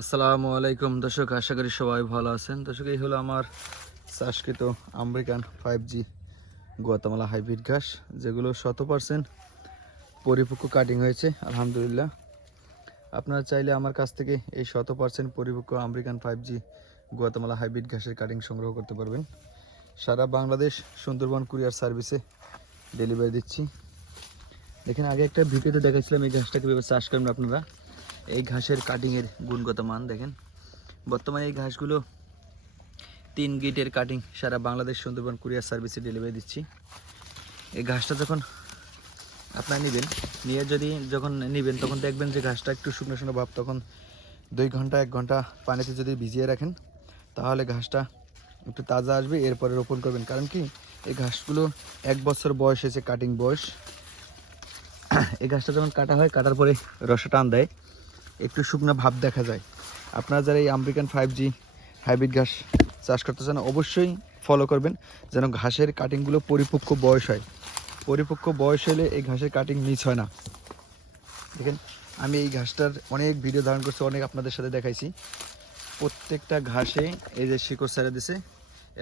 আসসালামু আলাইকুম দর্শক, আশা করি সবাই ভালো আছেন। দর্শক, এই হলো আমার চাষকৃত আমেরিকান 5G গুয়াতেমালা হাইব্রিড ঘাস, যেগুলো 100% পরিপক্ক কাটিং হয়েছে আলহামদুলিল্লাহ। আপনারা চাইলে আমার কাছ থেকে এই 100% পরিপক্ক আমেরিকান 5G গুয়াতেমালা হাইব্রিড ঘাসের কাটিং সংগ্রহ করতে পারবেন। সারা বাংলাদেশ সুন্দরবন কুরিয়ার সার্ভিসে ডেলিভারি দিচ্ছি। দেখেন, আগে একটা ভিডিওতে দেখাচ্ছিলাম এই ঘাসটা কীভাবে চাষ করবেন আপনারা। এই ঘাসের কাটিংয়ের গুণগত মান দেখেন। বর্তমানে এই ঘাসগুলো 3 গিটের কাটিং সারা বাংলাদেশ সুন্দরবন কুরিয়ার সার্ভিসে ডেলিভারি দিচ্ছি। এই ঘাসটা যখন আপনারা যখন নেবেন তখন দেখবেন যে ঘাসটা একটু শুকনো শুকনো ভাব। তখন 2 ঘন্টা 1 ঘন্টা পানিতে যদি ভিজিয়ে রাখেন তাহলে ঘাসটা একটু তাজা আসবে, এরপরে রোপণ করবেন। কারণ কি, এই ঘাসগুলো 1 বছর বয়স হয়েছে, কাটিং বয়স। এই ঘাসটা যখন কাটা হয়, কাটার পরে রসে টান দেয়, একটু শুকনো ভাব দেখা যায়। আপনারা যারা এই আমেরিকান 5G হাইব্রিড ঘাস চাষ করতে চান অবশ্যই ফলো করবেন, যেন ঘাসের কাটিংগুলো পরিপক্ক বয়স হয়। পরিপক্ক বয়স হলে এই ঘাসের কাটিং মিস হয় না। দেখেন, আমি এই ঘাসটার অনেক ভিডিও ধারণ করছি, অনেক আপনাদের সাথে দেখাইছি। প্রত্যেকটা ঘাসে এই যে শিকড় ছেড়ে দিছে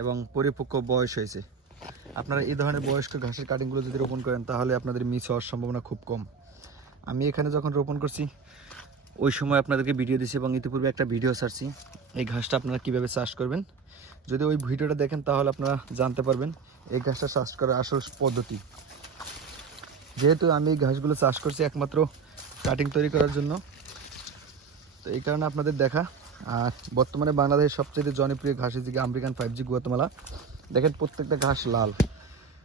এবং পরিপক্ক বয়স হয়েছে। আপনারা এই ধরনের বয়স্ক ঘাসের কাটিংগুলো যদি রোপণ করেন তাহলে আপনাদের মিস হওয়ার সম্ভাবনা খুব কম। আমি এখানে যখন রোপণ করছি ওই সময় আপনাদেরকে ভিডিও দিচ্ছি এবং ইতিপূর্বে একটা ভিডিও ছাড়ছি এই ঘাসটা আপনারা কীভাবে চাষ করবেন। যদি ওই ভিডিওটা দেখেন তাহলে আপনারা জানতে পারবেন এই ঘাসটা চাষ করার আসল পদ্ধতি। যেহেতু আমি এই ঘাসগুলো চাষ করছি একমাত্র কাটিং তৈরি করার জন্য, তো এই কারণে আপনাদের দেখা। আর বর্তমানে বাংলাদেশের সবচেয়ে জনপ্রিয় ঘাস হচ্ছে আমেরিকান 5G গুয়াতেমালা। দেখেন, প্রত্যেকটা ঘাস লাল,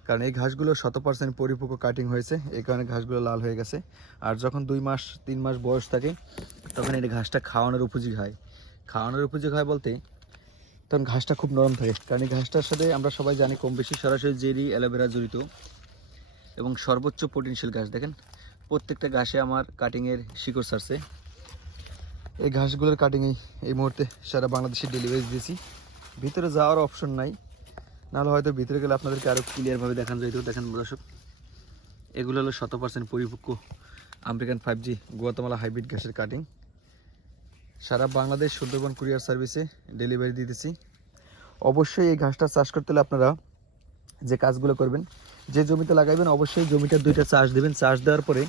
কারণ এই ঘাসগুলো 100% পরিপক্ক কাটিং হয়েছে, এই কারণে ঘাসগুলো লাল হয়ে গেছে। আর যখন 2 মাস 3 মাস বয়স থাকে তখন এই ঘাসটা খাওয়ানোর উপযোগী হয়। খাওয়ানোর উপযোগী হয় বলতে তখন ঘাসটা খুব নরম থাকে, কারণ এই ঘাসটার সাথে আমরা সবাই জানি কম বেশি সরাসরি জেলি অ্যালোভেরা জড়িত এবং সর্বোচ্চ প্রোটিনশীল ঘাস। দেখেন, প্রত্যেকটা ঘাসে আমার কাটিংয়ের শিকড় ছাড়ছে। এই ঘাসগুলোর কাটিংয়ে এই মুহূর্তে সারা বাংলাদেশে ডেলিভারি দিয়েছি। ভিতরে যাওয়ার অপশন নাই, নাহলে হয়তো ভিতরে গেলে আপনাদেরকে আরও ক্লিয়ারভাবে দেখানো যেত। দেখেন দর্শক, এগুলো হলো 100% পরিপক্ক আমেরিকান 5G গুয়াতেমালা হাইব্রিড ঘাসের কাটিং। সারা বাংলাদেশ সুন্দরবন কুরিয়ার সার্ভিসে ডেলিভারি দিতেছি। অবশ্যই এই ঘাসটা চাষ করতে হলে আপনারা যে কাজগুলো করবেন, যে জমিতে লাগাইবেন অবশ্যই জমিটা 2টা চাষ দেবেন। চাষ দেওয়ার পরে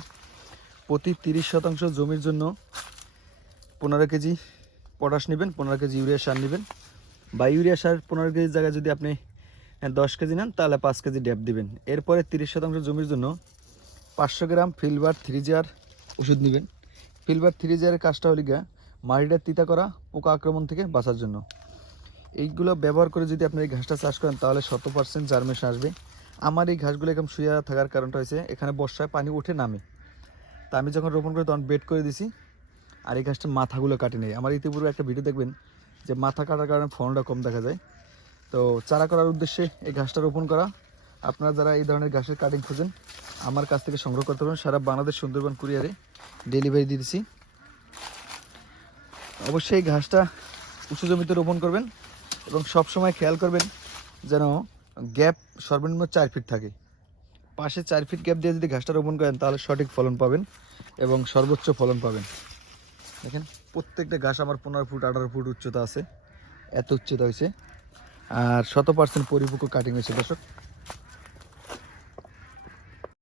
প্রতি 30% জমির জন্য 15 কেজি পটাশ নেবেন, 15 কেজি ইউরিয়া সার নেবেন। বা ইউরিয়া সার 15 কেজির জায়গায় যদি আপনি 10 কেজি নেন তাহলে 5 কেজি ড্যাপ দিবেন। এরপরে 30% জমির জন্য 500 গ্রাম ফিলবার 3Jar ওষুধ নেবেন। ফিলবার 3Jar-এর কাজটা হলো গিয়া মাটিটা তিতা করা, পোকা আক্রমণ থেকে বাঁচার জন্য। এইগুলো ব্যবহার করে যদি আপনি এই ঘাসটা চাষ করেন তাহলে 100% জার্মেশন আসবে। আমার এই ঘাসগুলো এরকম শুয়ে থাকার কারণটা হয়েছে এখানে বর্ষায় পানি উঠে নামে, তা আমি যখন রোপণ করি তখন বেড করে দিছি আর এই ঘাসটার মাথাগুলো কাটে নেই। আমার ইতিপূর্বে একটা ভিডিও দেখবেন যে মাথা কাটার কারণে ফলনটা কম দেখা যায়। তো চারা করার উদ্দেশ্যে এই ঘাসটা রোপণ করা। আপনারা যারা এই ধরনের ঘাসের কাটিং খুঁজেন আমার কাছ থেকে সংগ্রহ করতে পারেন। সারা বাংলাদেশ সুন্দরবন কুরিয়ারে ডেলিভারি দিতেছি। অবশ্যই এই ঘাসটা উঁচু জমিতে রোপণ করবেন এবং সব সময় খেয়াল করবেন যেন গ্যাপ সর্বনিম্ন 4 ফিট থাকে। পাশে 4 ফিট গ্যাপ দিয়ে যদি ঘাসটা রোপণ করেন তাহলে সঠিক ফলন পাবেন এবং সর্বোচ্চ ফলন পাবেন। দেখেন, প্রত্যেকটা ঘাস আমার 15 ফুট 18 ফুট উচ্চতা আছে, এত উচ্চতা হয়েছে। আর 100% পরিপক্ক কাটিং হয়েছে দর্শক।